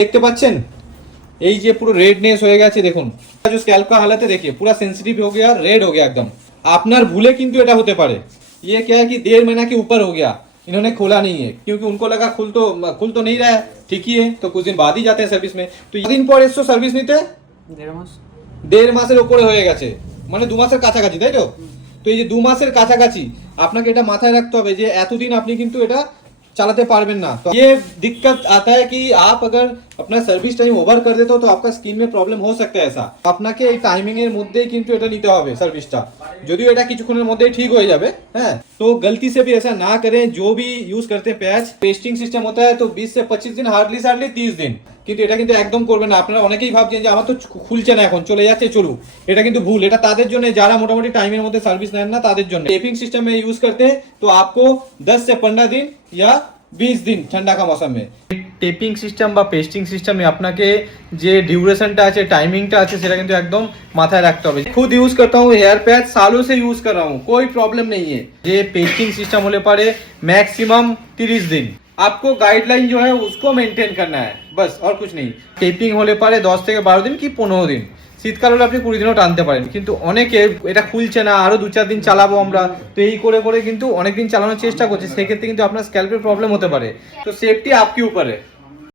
দেখতে পাচ্ছেন এই যে পুরো रेडनेस হয়ে গেছে দেখুন जो स्कैल्प का हालत है देखिए पूरा सेंसिटिव हो गया रेड हो गया एकदम আপনার ভুলে কিন্তু এটা হতে পারে ये क्या है कि 1.5 महीना के ऊपर हो गया इन्होंने खोला नहीं है क्योंकि उनको लगा खुल तो नहीं रहा है ठीक ही है तो कुछ दिन बाद ही जाते हैं सर्विस में तो दिन পর এসছো সার্ভিস নিতে 1.5 মাসের উপরে হয়ে গেছে মানে 2 মাসের কাছাকাছি তাই তো তো এই যে 2 মাসের কাছাকাছি আপনাকে এটা মাথায় রাখতে হবে যে এতদিন আপনি কিন্তু এটা चलाते पारबेन ना तो ये दिक्कत आता है कि आप अगर अपना सर्विस टाइम ओवर कर देते हो तो आपका स्किन में प्रॉब्लम हो सकता है ऐसा আপনাকে এই টাইমিং এর মধ্যেই কিন্তু এটা নিতে হবে সার্ভিসটা যদিও এটা কিছুক্ষণের মধ্যেই ঠিক হয়ে যাবে হ্যাঁ तो गलती से भी ऐसा ना करें जो भी यूज करते हैं पैच पेस्टिंग सिस्टम होता है तो 20 से 25 दिन हार्डली 30 दिन কিন্তু এটা কিন্তু একদম করবেন না আপনারা অনেকেই ভাবছেন যে আমার তো খুলছে না এখন চলে যাচ্ছে চলুক এটা কিন্তু ভুল এটা তাদের জন্য যারা মোটামুটি টাইমের মধ্যে সার্ভিস নেন না তাদের জন্য টেपिंग सिस्टम में यूज करते हैं तो आपको 10 से 15 दिन या 20 दिन ठंडा का मौसम में টেপিং সিস্টেম বা পেস্টিং সিস্টেমে আপনাকে যে ডিউরেশনটা আছে টাইমিংটা আছে সেটা কিন্তু একদম মাথায় রাখতে হবে खुद यूज करता हूँ हेयर पैच सालों से यूज कर रहा हूँ कोई प्रॉब्लम नहीं है ये पेस्टिंग सिस्टम होने पारे मैक्सिमम 30 दिन आपको गाइडलाइन जो है उसको मेंटेन करना है बस और कुछ नहीं টেপিং হলে পারে 10 থেকে 12 দিন কি 15 দিন শীতকাল হলে আপনি 20 দিনও টানতে পারেন কিন্তু অনেকে এটা খুলছে না আরো 2-4 দিন চালাবো আমরা তো এই করে করে কিন্তু অনেক দিন চালানোর চেষ্টা করছে সেক্ষেত্রে কিন্তু আপনার স্ক্যাল্পের প্রবলেম হতে পারে তো সেফটি आपके ऊपर है